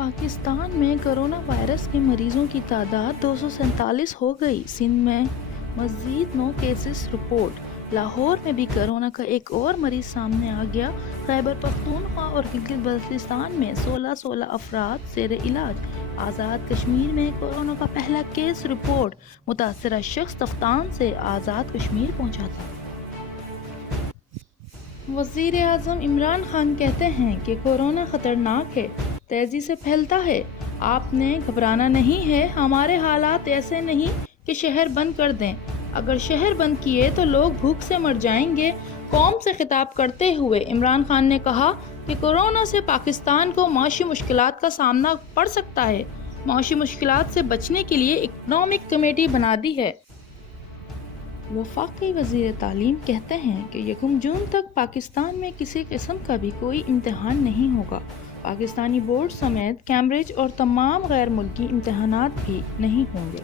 پاکستان میں corona virus کے مریضوں کی تعداد 247 ہو گئی۔ سندھ میں مزید 9 کیسز رپورٹ۔ لاہور میں بھی کرونا کا ایک اور مریض سامنے آ گیا۔ خیبر پختونخوا اور گلگت بلتستان میں 16 افراد زیر علاج۔ آزاد کشمیر میں کورونا کا پہلا کیس رپورٹ۔ متاثرہ شخص تفتان سے آزاد کشمیر پہنچا تھا۔ وزیر اعظم عمران خان کہتے ہیں کہ کورونا خطرناک ہے، تیزی سے پھیلتا ہے، آپ نے گھبرانا نہیں ہے۔ ہمارے حالات ایسے نہیں کہ شہر بند کر دیں، اگر شہر بند کیے تو لوگ بھوک سے مر جائیں گے۔ قوم سے خطاب کرتے ہوئے عمران خان نے کہا کہ کورونا سے پاکستان کو معاشی مشکلات کا سامنا پڑ سکتا ہے۔ معاشی مشکلات سے بچنے کے لیے اکنامک کمیٹی بنا دی ہے۔ وفاقی وزیر تعلیم کہتے ہیں کہ 1 جون تک پاکستان میں کسی قسم کا بھی کوئی امتحان نہیں ہوگا۔ پاکستانی بورڈ سمیت کیمبرج اور تمام غیر ملکی امتحانات بھی نہیں ہوں گے۔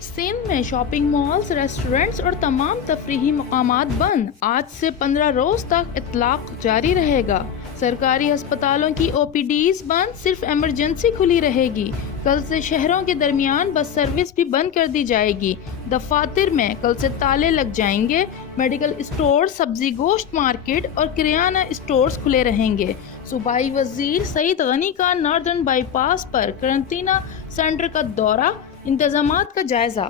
سندھ میں شاپنگ مالز، ریسٹورنٹس اور تمام تفریحی مقامات بند۔ آج سے 15 روز تک اطلاق جاری رہے گا۔ سرکاری ہسپتالوں کی OPDs بند، صرف ایمرجنسی کھلی رہے گی۔ کل سے شہروں کے درمیان بس سروس بھی بند کر دی جائے گی۔ دفاتر میں کل سے تالے لگ جائیں گے۔ میڈیکل اسٹور، سبزی گوشت مارکیٹ اور کریانہ اسٹورز کھلے رہیں گے۔ صوبائی وزیر سعید غنی کا ناردرن بائی پاس پر قرنطینہ سینٹر کا دورہ، انتظامات کا جائزہ۔